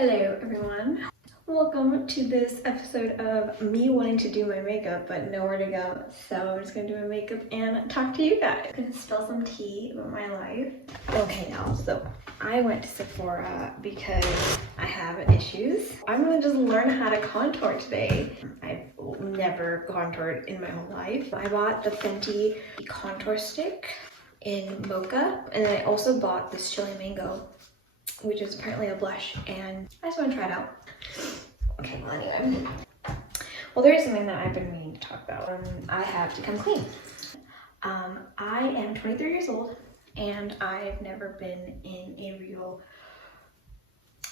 Hello everyone. Welcome to this episode of me wanting to do my makeup but nowhere to go. So I'm just gonna do my makeup and talk to you guys. I'm gonna spill some tea about my life. Okay now, so I went to Sephora because I have issues. I'm gonna just learn how to contour today. I've never contoured in my whole life. I bought the Fenty contour stick in Mocha, and then I also bought this Chili Mango, which is apparently a blush, and I just want to try it out. Okay, well anyway. Well, there is something that I've been meaning to talk about. I have to come clean. I am 23 years old, and I've never been in a real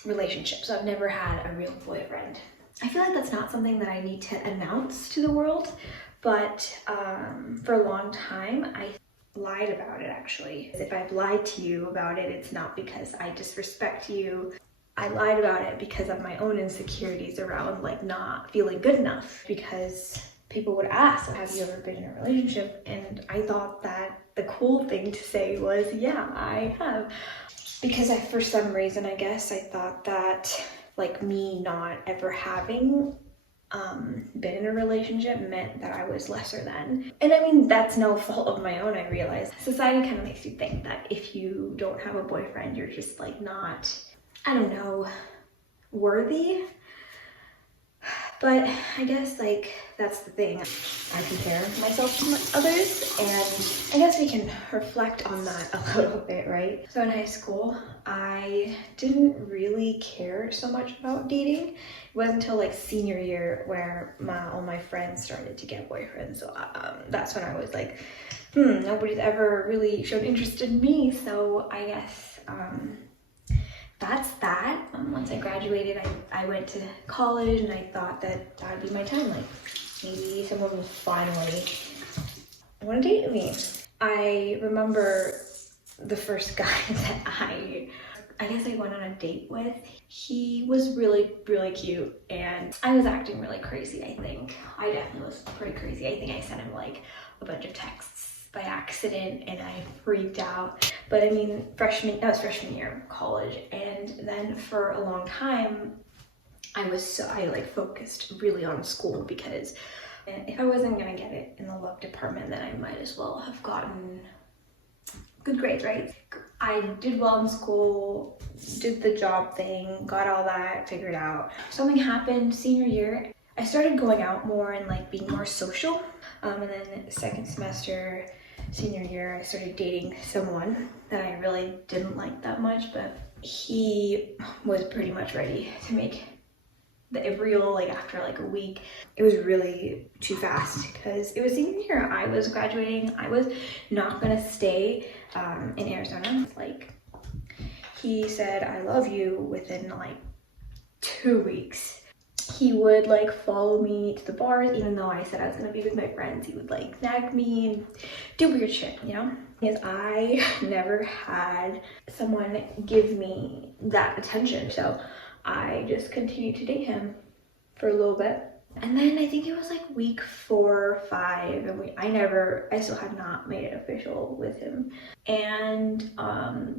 relationship, so I've never had a real boyfriend. I feel like that's not something that I need to announce to the world, but for a long time, I lied about it actually. If I've lied to you about it, it's not because I disrespect you. I lied about it because of my own insecurities around like not feeling good enough, because people would ask, have you ever been in a relationship? And I thought that the cool thing to say was, yeah, I have. Because for some reason, I guess I thought that like me not ever having been in a relationship meant that I was lesser than. And I mean, that's no fault of my own, I realize. Society kind of makes you think that if you don't have a boyfriend, you're just like not, I don't know, worthy. But I guess like that's the thing. I compare myself to others, and I guess we can reflect on that a little bit, right? So in high school, I didn't really care so much about dating. It wasn't until like senior year where all my friends started to get boyfriends. So that's when I was like, nobody's ever really shown interest in me. So I guess that's that. Once I graduated, I went to college, and I thought that would be my time. Like maybe someone will finally want to date me. I remember the first guy that I guess I went on a date with. He was really, really cute, and I was acting really crazy, I think. I definitely was pretty crazy. I think I sent him like a bunch of texts by accident, and I freaked out. But I mean, that was freshman year of college, and then for a long time, I like focused really on school, because if I wasn't gonna get it in the love department, then I might as well have gotten good grades, right? I did well in school, did the job thing, got all that figured out. Something happened senior year. I started going out more and like being more social. And then second semester, senior year, I started dating someone that I really didn't like that much, but he was pretty much ready to make the real, like after like a week. It was really too fast because it was senior year. I was graduating. I was not gonna stay in Arizona. Like he said, I love you within like 2 weeks. He would like follow me to the bars, even though I said I was gonna be with my friends. He would like nag me and do weird shit, you know? Because I never had someone give me that attention. So I just continued to date him for a little bit. And then I think it was like week 4 or 5, and I still had not made it official with him. And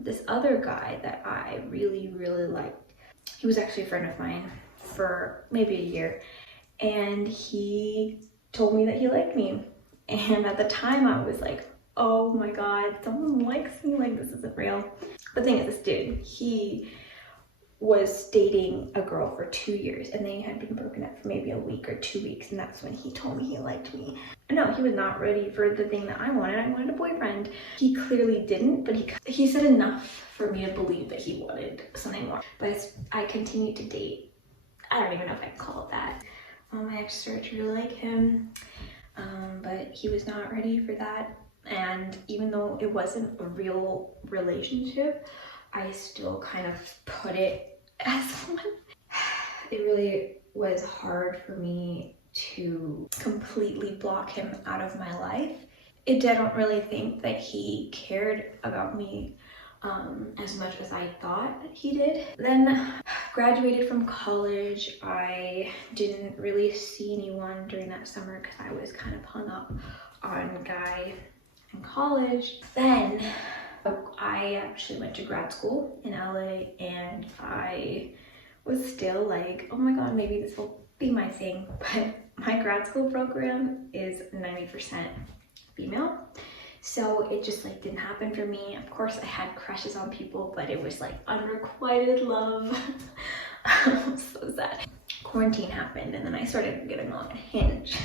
this other guy that I really, really liked, he was actually a friend of mine for maybe a year, and he told me that he liked me. And at the time I was like, oh my god, someone likes me, like this isn't real. The thing is, this dude, he was dating a girl for 2 years, and they had been broken up for maybe a week or 2 weeks, and that's when he told me he liked me. No, he was not ready for the thing that I wanted. I wanted a boyfriend. He clearly didn't, but he said enough for me to believe that he wanted something more. But I continued to date. I don't even know if I can call it that. My ex started to really like him, but he was not ready for that. And even though it wasn't a real relationship, I still kind of put it as one. It really was hard for me to completely block him out of my life. I don't really think that he cared about me as much as I thought he did. Then graduated from college. I didn't really see anyone during that summer because I was kind of hung up on a guy in college. Then I actually went to grad school in LA, and I was still like, oh my god, maybe this will be my thing. But my grad school program is 90% female. So it just like didn't happen for me. Of course I had crushes on people, but it was like unrequited love. So sad. Quarantine happened and then I started getting on Hinge.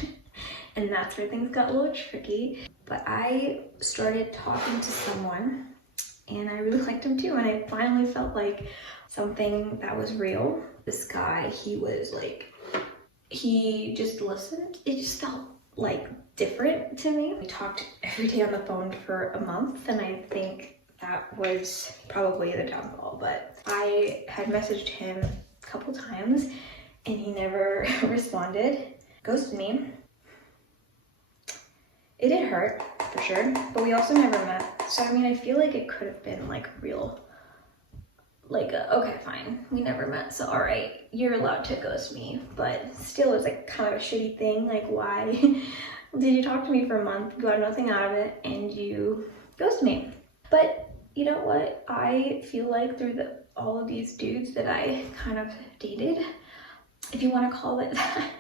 And that's where things got a little tricky. But I started talking to someone and I really liked him too. And I finally felt like something that was real. This guy, he was like, he just listened. It just felt like different to me. We talked every day on the phone for a month and I think that was probably the downfall. But I had messaged him a couple times and he never responded. Ghosted me. It did hurt for sure, but we also never met. So I mean, I feel like it could have been like real, like okay, fine, we never met, so all right, you're allowed to ghost me. But still, it's like kind of a shitty thing. Like, why did you talk to me for a month, got nothing out of it, and you ghost me? But you know what? I feel like through all of these dudes that I kind of dated, if you want to call it that,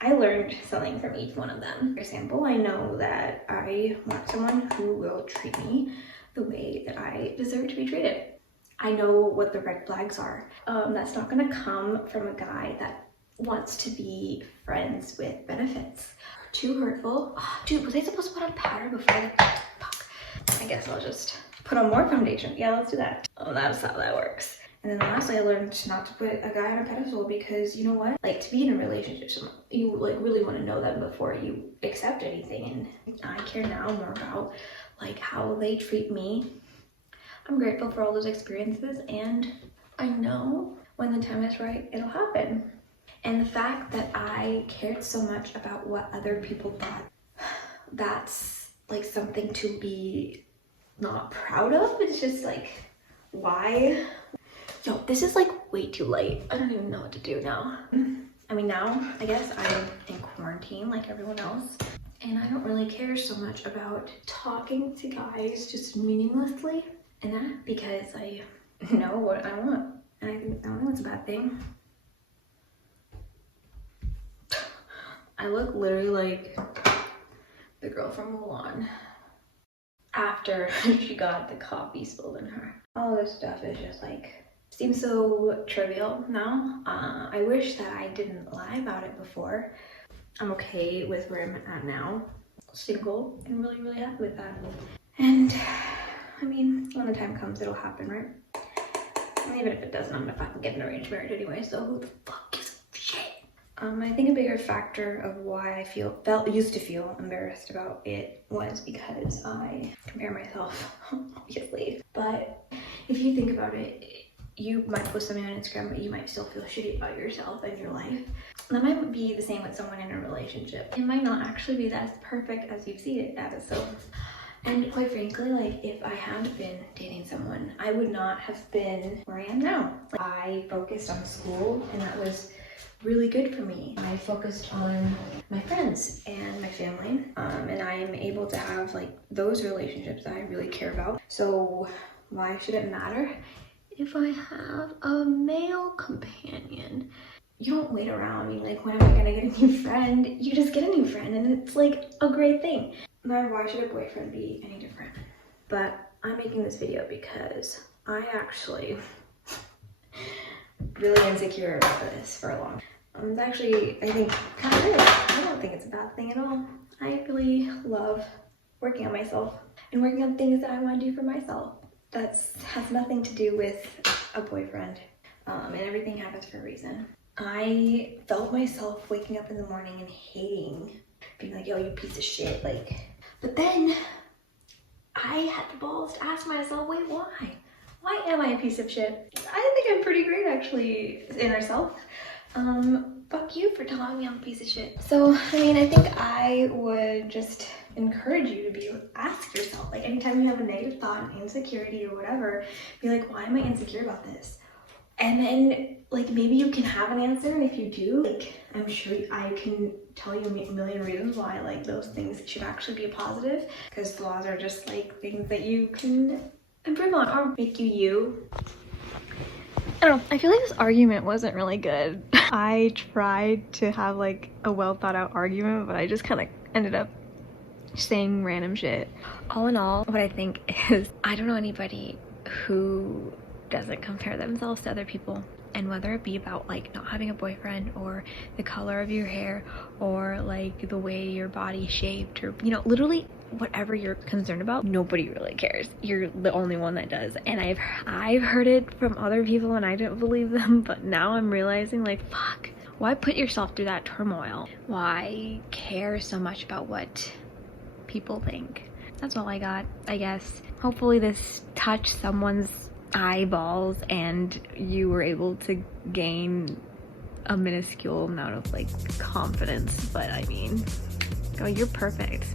I learned something from each one of them. For example, I know that I want someone who will treat me the way that I deserve to be treated. I know what the red flags are. That's not gonna come from a guy that wants to be friends with benefits. Too hurtful. Oh, dude, was I supposed to put on powder before the... Fuck. I guess I'll just put on more foundation. Yeah, let's do that. Oh, that's how that works. And then lastly, I learned not to put a guy on a pedestal because you know what? Like, to be in a relationship, you like really want to know them before you accept anything. And I care now more about like how they treat me. I'm grateful for all those experiences and I know when the time is right, it'll happen. And the fact that I cared so much about what other people thought, that's like something to be not proud of. It's just like, why? Yo, this is like way too late. I don't even know what to do now. I mean, now I guess I'm in quarantine like everyone else. And I don't really care so much about talking to guys just meaninglessly and that because I know what I want. And I don't know it's a bad thing. I look literally like the girl from Mulan after she got the coffee spilled in her. All this stuff is just like, seems so trivial now. I wish that I didn't lie about it before. I'm okay with where I'm at now, single, and really, really happy with that. And I mean, when the time comes, it'll happen, right? And even if it doesn't, I'm gonna fucking get an arranged marriage anyway, so who the fuck gives a shit? I think a bigger factor of why I used to feel embarrassed about it was because I compare myself, obviously. But if you think about it, you might post something on Instagram, but you might still feel shitty about yourself and your life. That might be the same with someone in a relationship. It might not actually be as perfect as you see it as. So, and quite frankly, like if I hadn't been dating someone, I would not have been where I am now. Like, I focused on school and that was really good for me. I focused on my friends and my family, and I am able to have like those relationships that I really care about. So why should it matter if I have a male companion? You don't wait around being like, when am I gonna get a new friend? You just get a new friend and it's like a great thing. Now, why should a boyfriend be any different? But I'm making this video because I actually really insecure about this for a long time. It's actually, I think, kind of weird. I don't think it's a bad thing at all. I really love working on myself and working on things that I want to do for myself. That has nothing to do with a boyfriend, and everything happens for a reason. I felt myself waking up in the morning and hating, being like, yo, you piece of shit, like, but then I had the balls to ask myself, wait, why? Why am I a piece of shit? I think I'm pretty great, actually, in herself. Fuck you for telling me I'm a piece of shit. So, I mean, I think I would just encourage you to ask yourself, like, anytime you have a negative thought, insecurity or whatever, be like, why am I insecure about this? And then, like, maybe you can have an answer, and if you do, like, I'm sure I can tell you a million reasons why, like, those things should actually be a positive, because flaws are just, like, things that you can improve on or make you you. I don't know, I feel like this argument wasn't really good. I tried to have like a well thought out argument, but I just kind of ended up saying random shit. All in all, what I think is, I don't know anybody who doesn't compare themselves to other people, and whether it be about like not having a boyfriend or the color of your hair or like the way your body's shaped, or you know, literally whatever you're concerned about, nobody really cares. You're the only one that does. And I've heard it from other people and I didn't believe them, but now I'm realizing like, fuck, why put yourself through that turmoil? Why care so much about what people think? That's all I got, I guess. Hopefully this touched someone's eyeballs and you were able to gain a minuscule amount of like confidence. But I mean, oh, you're perfect.